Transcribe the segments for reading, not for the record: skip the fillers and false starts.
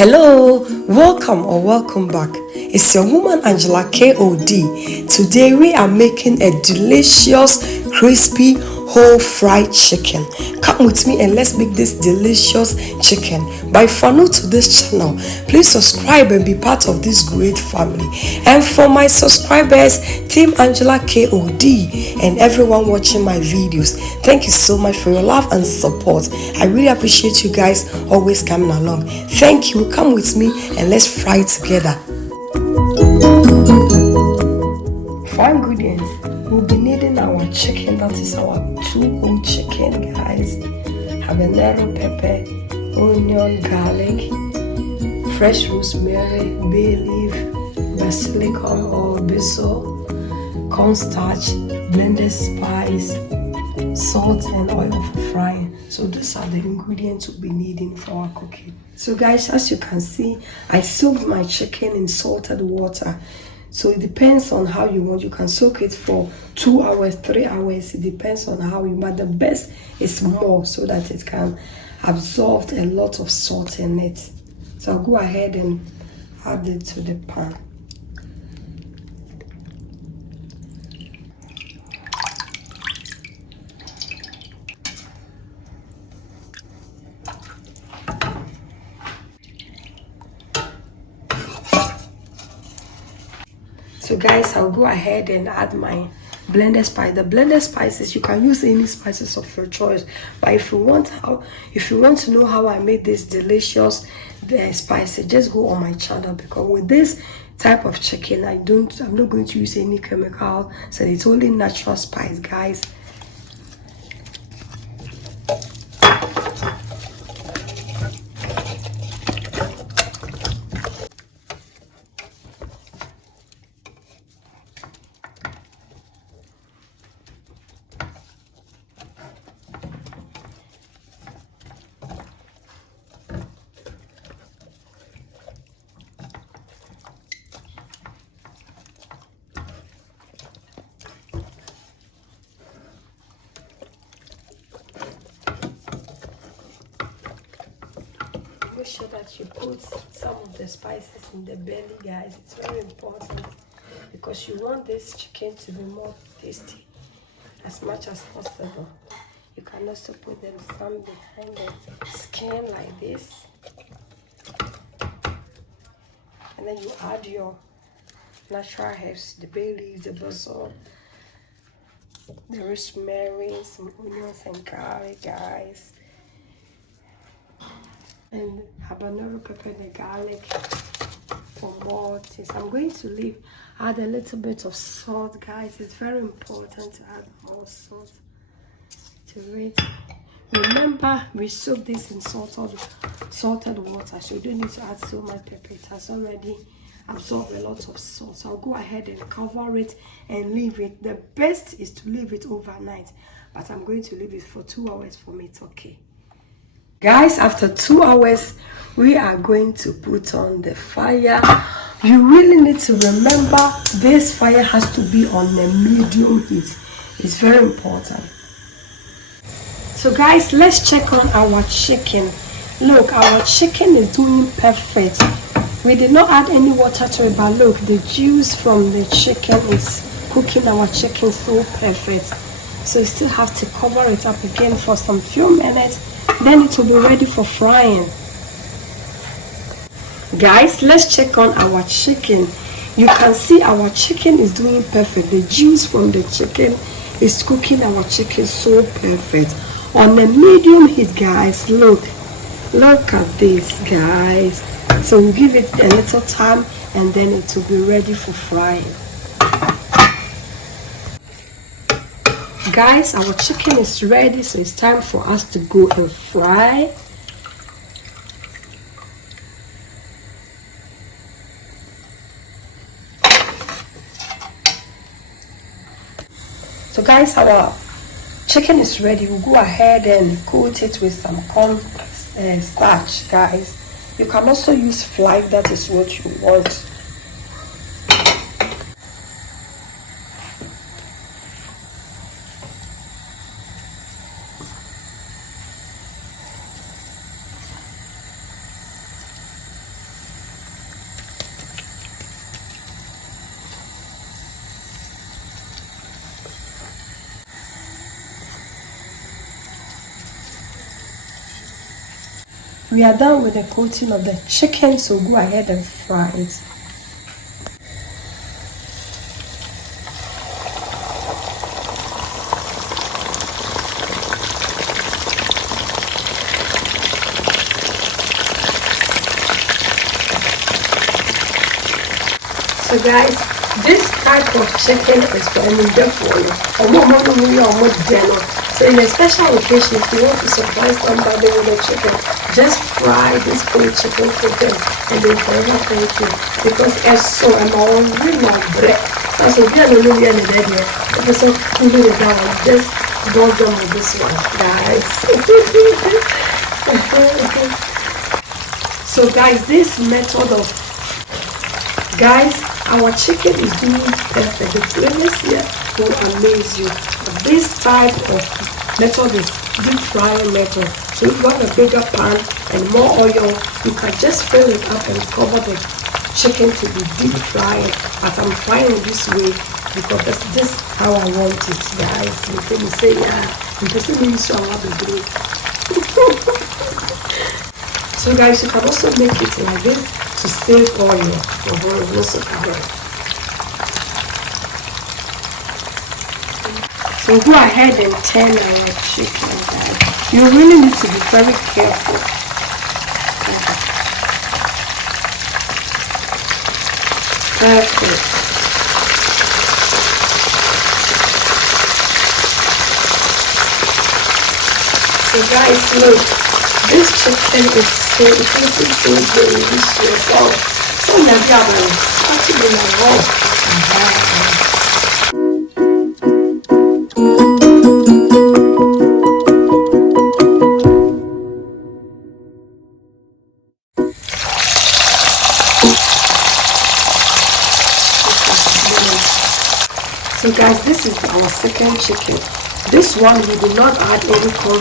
Hello, welcome or welcome back. It's your woman Angela KOD. Today we are making a delicious, crispy, whole fried chicken. Come with me and let's make this delicious chicken. But if you're new to this channel, please subscribe and be part of this great family. And for my subscribers, Team Angela KOD and everyone watching my videos, thank you so much for your love and support. I really appreciate you guys always coming along. Thank you. Come with me and let's fry it together. For ingredients, we'll be needing our chicken, that is our 2 whole chicken, guys. Habanero pepper, onion, garlic, fresh rosemary, bay leaf, basilicum or basil, cornstarch, blended spice, salt and oil for frying. So these are the ingredients we'll be needing for our cooking. So guys, as you can see, I soaked my chicken in salted water. So it depends on how you want. You can soak it for 2 hours, 3 hours. It depends on how you, but the best is more so that it can absorb a lot of salt in it. So I'll go ahead and add it to the pan. So guys, I'll go ahead and add my blended spice. The blended spices, you can use any spices of your choice, but if you want to know how I made this delicious spices, just go on my channel, because with this type of chicken I'm not going to use any chemical, so it's only natural spice, guys. Make sure that you put some of the spices in the belly, guys. It's very important because you want this chicken to be more tasty as much as possible. You can also put them some behind the skin like this, and then you add your natural herbs, the bay leaves, the basil, the rosemary, some onions and garlic, guys, and habanero pepper and the garlic for more taste. I'm going to add a little bit of salt, guys. It's very important to add more salt to it. Remember, we soak this in salted water, so you don't need to add so much pepper. It has already absorbed a lot of salt. So I'll go ahead and cover it and leave it. The best is to leave it overnight, but I'm going to leave it for 2 hours for me. It's okay. Guys, after 2 hours, we are going to put on the fire. You really need to remember this fire has to be on a medium heat. It's very important. So guys, let's check on our chicken. Look, our chicken is doing perfect. We did not add any water to it, but look, the juice from the chicken is cooking our chicken so perfect. So you still have to cover it up again for some few minutes, then it will be ready for frying. Guys, let's check on our chicken. You can see our chicken is doing perfect. The juice from the chicken is cooking our chicken so perfect on a medium heat, guys. Look at this, guys. So we'll give it a little time and then it will be ready for frying. Guys, our chicken is ready, so it's time for us to go and fry. So guys, our chicken is ready. We'll go ahead and coat it with some corn starch, guys. You can also use flour, that is what you want. We are done with the coating of the chicken, so go ahead and fry it. So guys, this type of chicken is for Mundefolo. So in a special occasion, if you want to surprise somebody with a chicken, just fry this whole chicken for them and they forever thank you. Because it's so amount bread. That's what we are doing in the day. So we do it down. Just boil them with this one, guys. So guys, this method of our chicken is doing perfect. The flavors here will amaze you. But this type of method is deep frying method. So if you have a bigger pan and more oil, you can just fill it up and cover the chicken to be deep fried. But I'm frying this way because that's just how I want it, guys. You can say, yeah, and person means I want to do it. So guys, you can also make it like this to save oil for oil. So go ahead and turn our chicken, guys. You really need to be very careful. Perfect. So guys, look, this chicken is so delicious. So yummy. Actually, so guys, this is our second chicken. This one we do not add any corn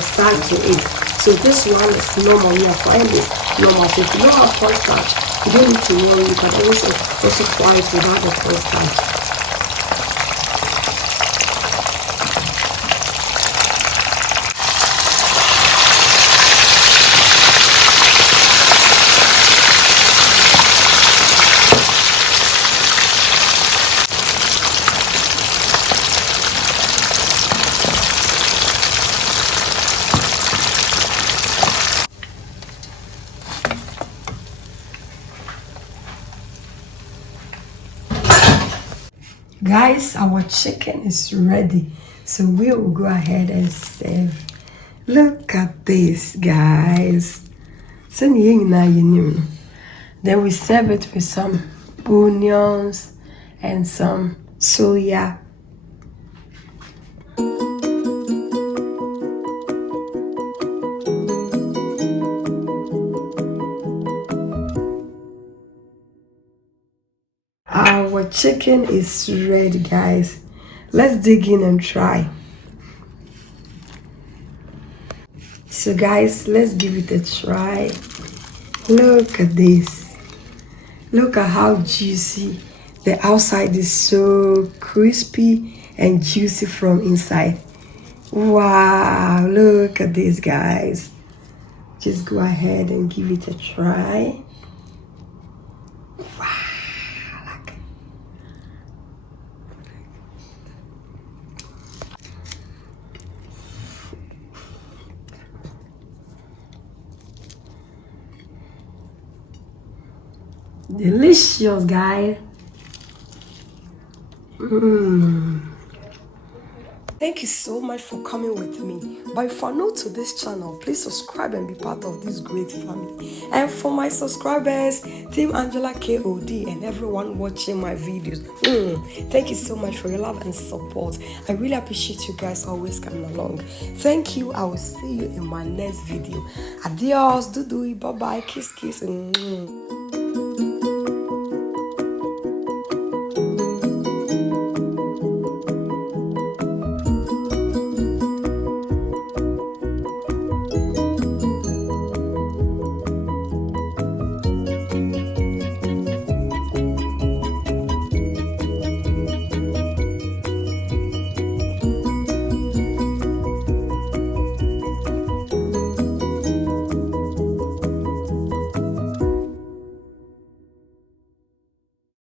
starch to it. So this one is normal. We are frying this normal. So if you don't have corn starch, you don't need to worry. You can also fry it without the corn starch. Guys, our chicken is ready, so we will go ahead and serve. Look at this, guys. Then we serve it with some onions and some soya. Our chicken is ready, guys. Let's dig in and try. So guys, let's give it a try. Look at this. Look at how juicy. The outside is so crispy and juicy from inside. Wow, look at this, guys. Just go ahead and give it a try. Wow. Delicious, guys. Thank you so much for coming with me. But if you are new to this channel, please subscribe and be part of this great family. And for my subscribers, Team Angela KOD and everyone watching my videos, thank you so much for your love and support. I really appreciate you guys always coming along. Thank you. I will see you in my next video. Adios, bye bye, kiss.